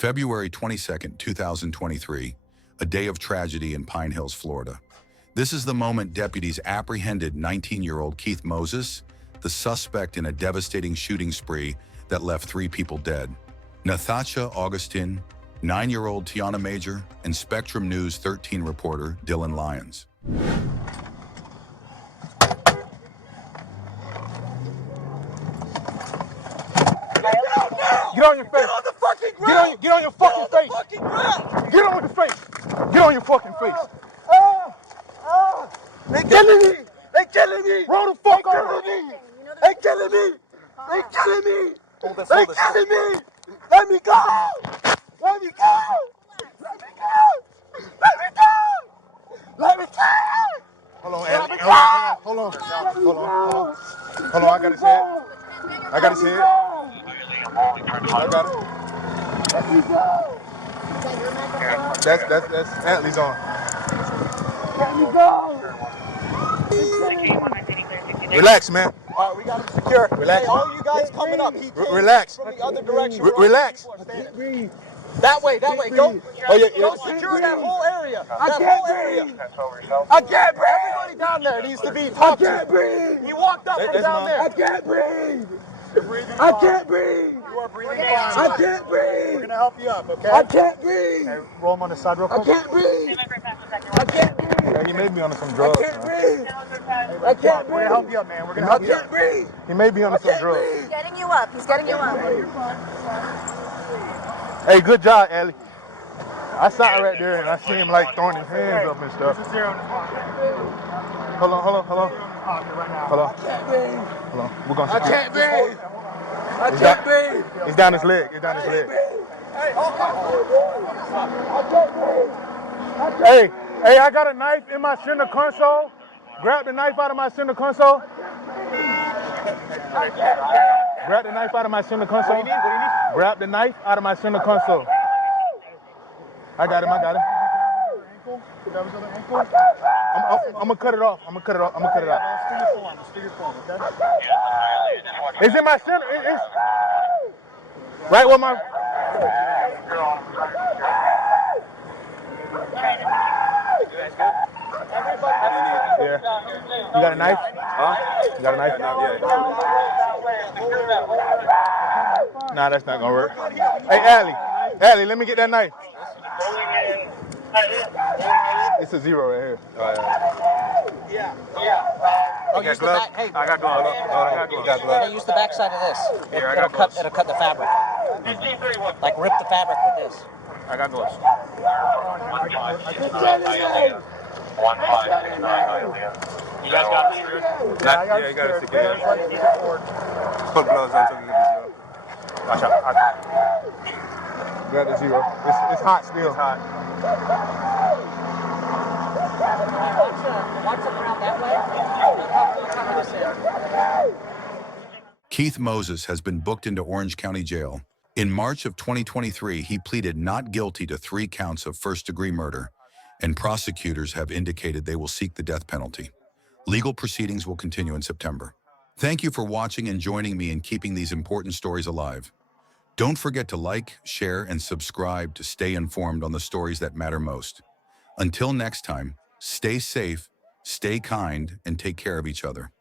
February 22nd, 2023, a day of tragedy in Pine Hills, Florida. This is the moment deputies apprehended 19-year-old Keith Moses, the suspect in a devastating shooting spree that left 3 people dead. Nathacha Augustin, 9-year-old Tiana Major, and Spectrum News 13 reporter Dylan Lyons. Get on your face. Get on the fucking ground. Get on your fucking face. Fucking ground. Get on your face. Get on your fucking face. They killing me. They killing me. Roll the fuck They over. killing me. They killing me. They killing me. Hold this, They hold this. killing me. Let me go. Let me go. Let me go. Let me go. Let me go. Hold on, Andy. Hold on. Hold on, I gotta see it. I gotta see it. I got it. Let me go. That's Antley's on. Let me go. Relax, man. All right, we got him secure. Relax. Hey, all you guys coming up. He came Relax. from the other direction. Relax. That way. Go. Oh yeah. Go secure that whole area. I That can't whole area. breathe. I can't breathe. Everybody down there needs to be talked I can't to. breathe. He walked up from down I there. can't breathe. You're breathing I fine. can't breathe. You are breathing I fine. can't We're breathe. gonna help you up, okay? I can't breathe. Roll him on the side real I quick. can't breathe. I can't breathe. Yeah, he may be on some I drugs. can't Man. breathe. I can't We're gonna help breathe. you up, man. We're gonna I help you can't up. breathe. He may be on I some can't drugs. breathe. He's getting you up. He's getting you up. Hey, good job, Ellie. I saw right there and I see him like throwing his hands up and stuff. There's a zero in his pocket. Hold on. Zero in his pocket right now. Hold on. I can't breathe. Hold on. We're gonna I secure. can't breathe. I can't breathe. It's down his leg. It's down his leg. Hey, hold on. I can't breathe. Hey, I got a knife in my center console. Grab the knife out of my center console. Grab the knife out of my center console. What do you need? Grab the knife out of my center console. I got him. Grab his other ankle. I'm gonna cut it off. I'm gonna cut it out. Let's do your form, okay? It's in my center. It's right where my. Yeah. You got a knife? Huh? You got a knife? Nah, that's not gonna work. Hey, Allie, let me get that knife. It's a zero right here. Oh, use the back. Hey, I got gloves. hey, use the back side of this. Here, I got It'll cut the fabric. Like rip the fabric with this. I got gloves. 1569. You guys got it secured? Yeah, you got it secured. Put gloves on so we can get zero. Watch out. Got the zero. It's hot still. It's hot. Watch it around that way. Cover this in. Keith Moses has been booked into Orange County Jail. In March of 2023, he pleaded not guilty to 3 counts of first-degree murder, and prosecutors have indicated they will seek the death penalty. Legal proceedings will continue in September. Thank you for watching and joining me in keeping these important stories alive. Don't forget to like, share, and subscribe to stay informed on the stories that matter most. Until next time, stay safe, stay kind, and take care of each other.